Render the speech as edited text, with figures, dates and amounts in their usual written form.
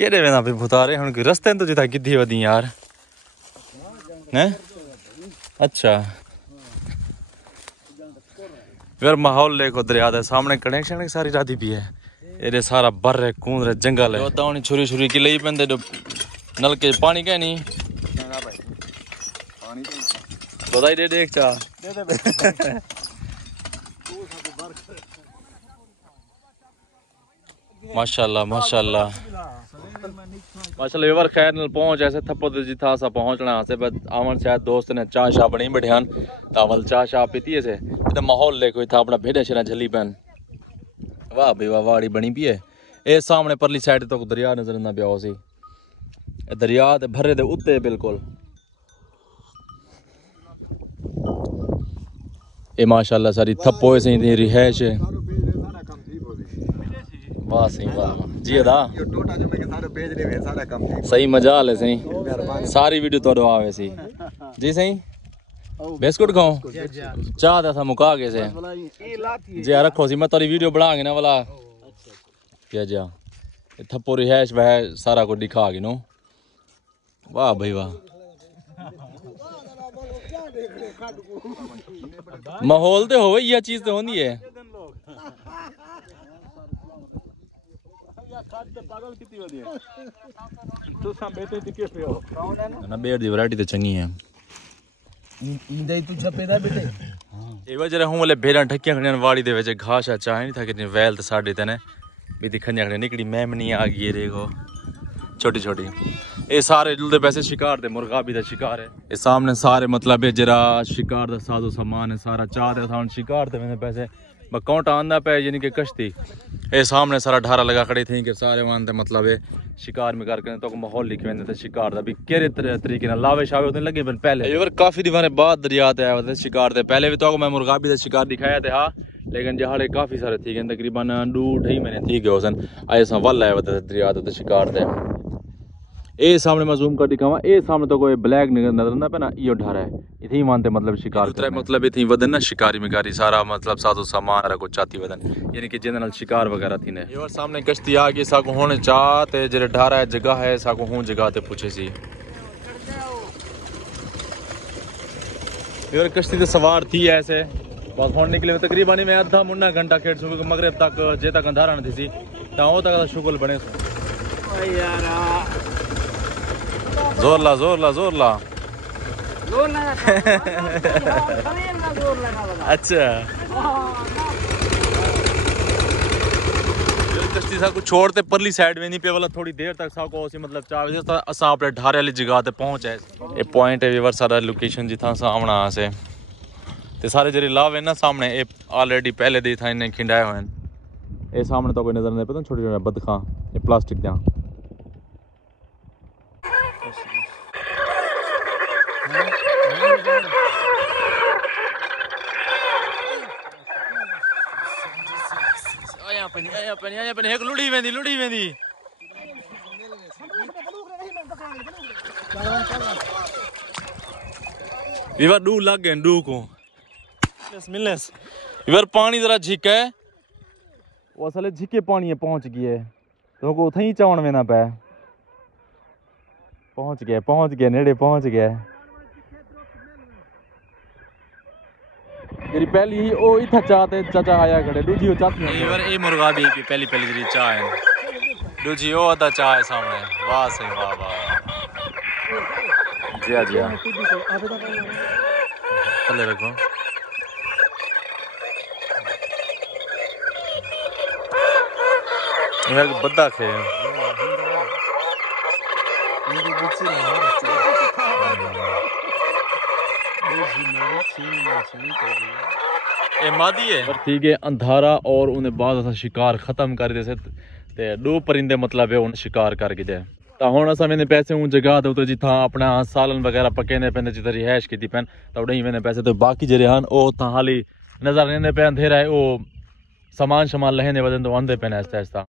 केड़े वेंदा पे बुतारे हुन के रस्ते तो जिथा किधी वदी यार हैं अच्छा यार माहौल देखो दरिया दे सामने कनेक्शन सारी राती भी है एरे सारा बर है कूंद रे जंगल है तावनी छुरी छुरी की लई पेंदे नलके पानी के नहीं पानी बधाई दे देख चा दे माशाल्लाह माशाल्लाह माशाल्लाह ये वर खैर नल पहुंच ऐसे थप्पो ते जिथा सा पहुंचना से बस आवन शायद दोस्त ने चाय शा बनी बैठे तावल चाय शा पीती से ते माहौल देखो इथा अपना भेड़े शेरा झली पैन वाह भाई वाह वाड़ी बनी पी है ए सामने परली साइड तो दरिया नजर ना पिया सी दरिया ते भरे दे उत्ते बिल्कुल ए माशाल्लाह सारी थप्पो से दी रिहाइश है वाह सही वाह जी अदा यो टोटा जो मैं सारे भेज रहे हैं सारा काम सही मजा ले सही सारी वीडियो तो आवे सी जी सही बिस्कुट खाओ चाह दा सा मुका के से जी रखो सी मैं तेरी वीडियो बना के ना वाला क्या जा थप्पो रिहाइश वह सारा को दिखा के नो वाह भाई वाह माहौल तो हो यह चीज तो होनी है ना बेर दी वैरायटी तो चंगी है जरा हूँ वाले भेड़ा ठक्कियां खड़ियां वाड़ी दे विच घास चाह नहीं था कि वैल तो साढ़े तेने भी दिखने खड़े निकली मैमनी आ गई देखो छोटी छोटी ये सारे जुलते पैसे शिकार दे मुर्गा भी दा शिकार है ये सामने सारे मतलब है जरा शिकार दा साजो सामान है सारा चाह दे सामने शिकार दे मैंने पैसे बकाउंट आंदा पे यानी कि कश्ती ये सामने सारा ढारा लगा खड़ी थी कि सारे मानते मतलब है शिकार में करके तो माहौल लिखे हुए थे शिकार दा भी केरे तरीके ना लावे शावे होने लगे पहले यार काफी दीवाने बाद दरिया ते आया था शिकार दे पहले भी तो मैं मुर्गा भी दा शिकार दिखाया था लेकिन जहाड़े काफी सारे थी गए तकरीबन 2-2.5 महीने थी गए सन आए सा वल आया था दरिया ते शिकार दे ए सामने मैं जूम कर दिखावा ए सामने तो कोई ब्लैक नजर ना पे ना यो ढारा है इथी मानते मतलब शिकार उतरे मतलब इथी वदन ना शिकारी मिकारी सारा मतलब साजो सामान रा को चाती वदन यानी कि जिन नाल शिकार वगैरह थी ने और सामने कश्ती आ गई साको होने चाह ते जेरे ढारा है जगह है साको हूं जगह ते पूछे सी यार कश्ती ते सवार थी ऐसे बस होने निकले तकरीबन मैं आधा मुन्ना घंटा खेड़ सुबह मगरिब तक जे तक अंधारा न थी सी ताओ तक शुगल बने यार जोर ला जोर ला जोर ला अच्छा कश्ती सा को छोड़ते परली साइड में नहीं पे वाला थोड़ी देर तक सा को मतलब 4 बजे असा अपने ढारे वाली जगह ते पहुंच है ये पॉइंट है व्यूअर सारा लोकेशन जिथा सामना से ते सारे जरे लावे ना सामने ये ऑलरेडी पहले दी था इन्हें खिंडाए हुए हैं ये सामने तो कोई नजर नहीं पता छोटे छोटे बदखा ये प्लास्टिक दा आया पनी एक लुड़ी वेंदी विवर डू लग गए डू को मिलनेस विवर पानी जरा झिक है वो असले झिके पानी पहुंच गए तो को उथे ही चावण में ना पे पहुंच गए नेड़े पहुंच गए मेरी पहली ओ इथा चाहते चाचा आया खड़े दूजी ओ चाहती है यार ए मुर्गा भी पहली जरी चाह है दूजी ओ अदा चाह है सामने वाह सही वाह वाह जी चले रखो यार बद्दा खे मादी है ठीक है अंधारा और उन्हें बाद शिकार खत्म कर दे ते 2 परिंदे मतलब है उन्हें शिकार करके दे तो हुण असां मैंने पैसे उन जगह ते जिथा अपना सालन वगैरह पकेने पैंदे जिथा रिहाइश की पैन तो उड़े मैंने पैसे तो बाकी जरे हन ओ हाली नजर रहने पे अंधेरा है वो सामान शमान लहने वजन तो आंदे पैन आहिस्ता आहिस्ता